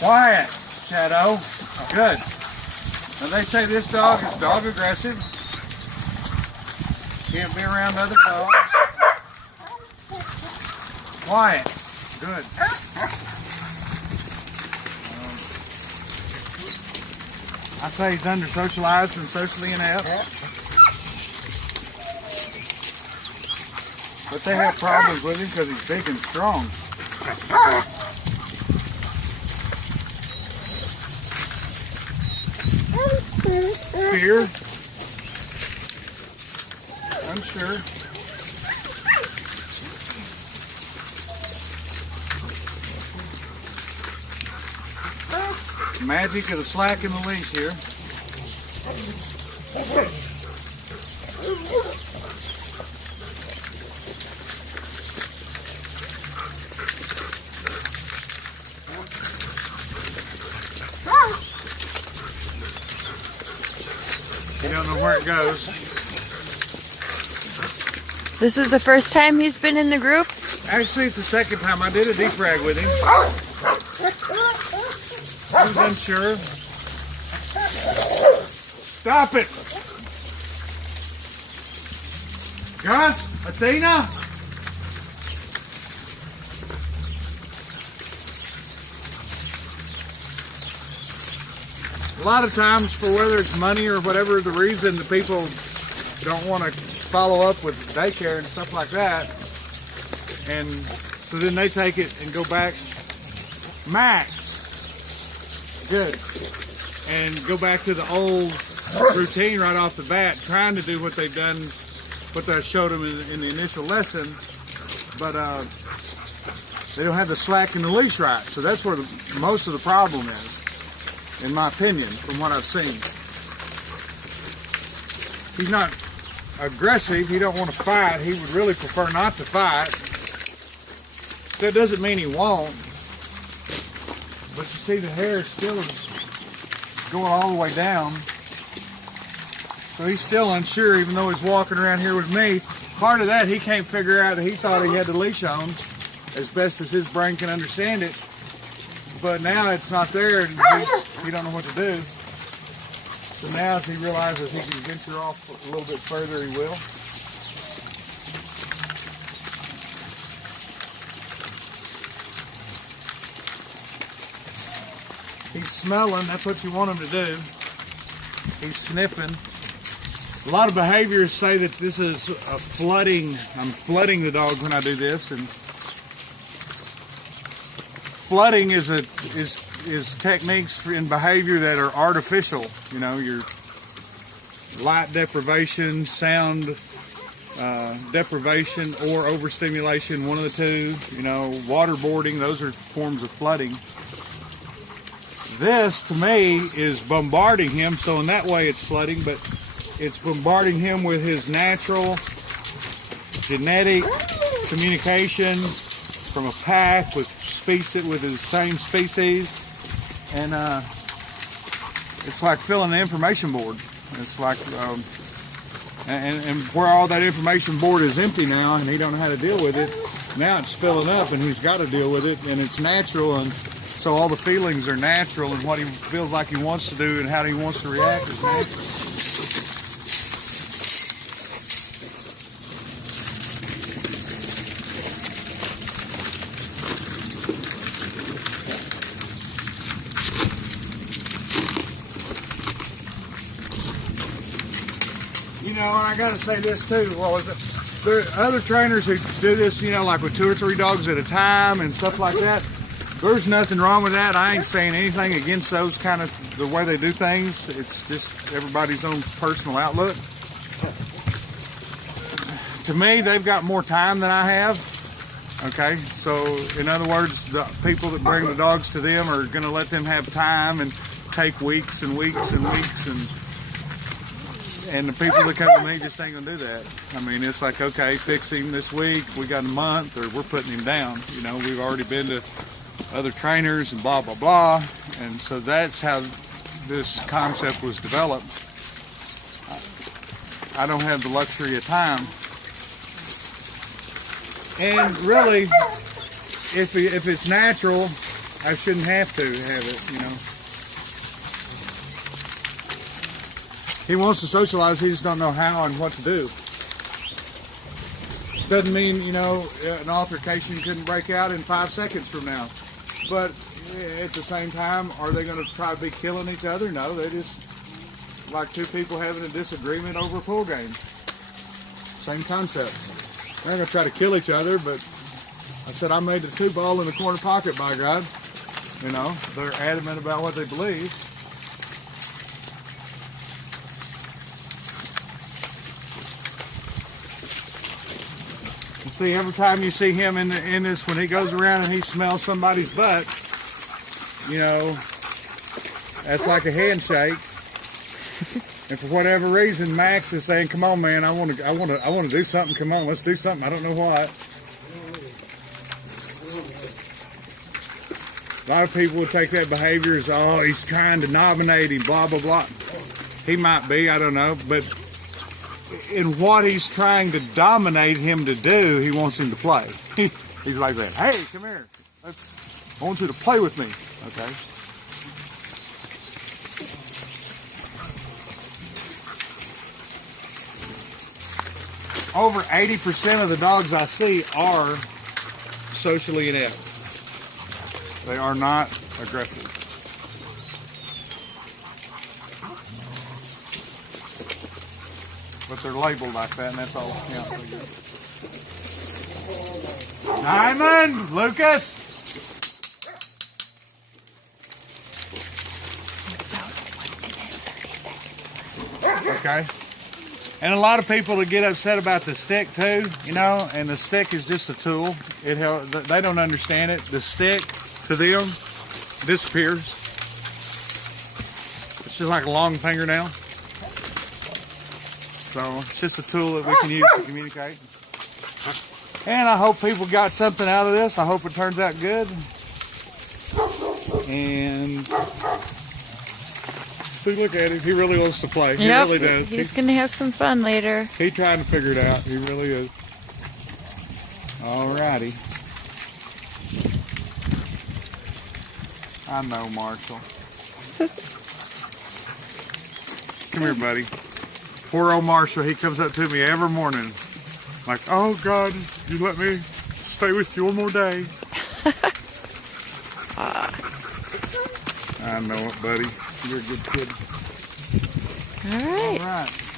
Quiet, Shadow. Good. Now they say this dog is dog aggressive. Can't be around other dogs. Quiet. Good. I say he's under socialized and socially inept. But they have problems with him because he's big and strong. Fear? Unsure. Magic of the slack in the leash here. You don't know where it goes. This is the first time he's been in the group? Actually, it's the second time. I did a deep frag with him. I was unsure. Stop it! Gus? Athena? A lot of times, for whether it's money or whatever the reason, the people don't want to follow up with daycare and stuff like that. And so then they take it and go back. Max. Good. And go back to the old routine right off the bat, trying to do what they've done, what I showed them in the initial lesson. But they don't have the slack in the leash right. So that's where most of the problem is, in my opinion, from what I've seen. He's not aggressive. He don't want to fight. He would really prefer not to fight. That doesn't mean he won't. But you see the hair still is going all the way down. So he's still unsure even though he's walking around here with me. Part of that he can't figure out that he thought he had the leash on as best as his brain can understand it. But now it's not there and he don't know what to do. So now if he realizes he can venture off a little bit further, he will. He's smelling, that's what you want him to do. He's sniffing. A lot of behaviors say that this is a flooding. I'm flooding the dog when I do this, and flooding is techniques in behavior that are artificial. You know, your light deprivation, sound deprivation, or overstimulation, one of the two. You know, waterboarding, those are forms of flooding. This, to me, is bombarding him, so in that way it's flooding, but it's bombarding him with his natural genetic communication from a pack with his same species, and it's like filling the information board. It's like, and where all that information board is empty now, and he don't know how to deal with it. Now it's filling up, and he's got to deal with it, and it's natural, and so all the feelings are natural, and what he feels like he wants to do and how he wants to react is natural. You know, and I gotta say this too, there are other trainers who do this, you know, like with 2 or 3 dogs at a time and stuff like that. There's nothing wrong with that. I ain't saying anything against those kind of, the way they do things. It's just everybody's own personal outlook. To me, they've got more time than I have. Okay, so in other words, the people that bring the dogs to them are going to let them have time and take weeks and weeks and weeks, And the people that come to me just ain't gonna do that. I mean, it's like, okay, fix him this week. We got a month, or we're putting him down. You know, we've already been to other trainers and blah blah blah. And so that's how this concept was developed. I don't have the luxury of time. And really, if it's natural, I shouldn't have to have it, you know. He wants to socialize, he just don't know how and what to do. Doesn't mean, you know, an altercation couldn't break out in 5 seconds from now. But at the same time, are they going to try to be killing each other? No, they're just like two people having a disagreement over a pool game. Same concept. They're going to try to kill each other, but I said I made the 2-ball in the corner pocket, by God. You know, they're adamant about what they believe. See, every time you see him in this, when he goes around and he smells somebody's butt, you know, that's like a handshake. And for whatever reason, Max is saying, "Come on, man, I want to do something. Come on, let's do something. I don't know what." A lot of people would take that behavior as, "Oh, he's trying to nominate him, blah blah blah." He might be, I don't know, but in what he's trying to dominate him to do, he wants him to play. He's like that. "Hey, come here. I want you to play with me." Okay. Over 80% of the dogs I see are socially inept. They are not aggressive. But they're labeled like that, and that's all that counts. Diamond! Lucas! Okay. And a lot of people that get upset about the stick too, you know, and the stick is just a tool. They don't understand it. The stick, to them, disappears. It's just like a long fingernail. So it's just a tool that we can use to communicate. And I hope people got something out of this. I hope it turns out good. And see, look at him. He really wants to play. He really does. He's going to have some fun later. He's trying to figure it out. He really is. Alrighty. I know, Marshall. Come here, buddy. Poor old Marshall, he comes up to me every morning like, "Oh God, you let me stay with you one more day." I know it, buddy. You're a good kid. All right. All right.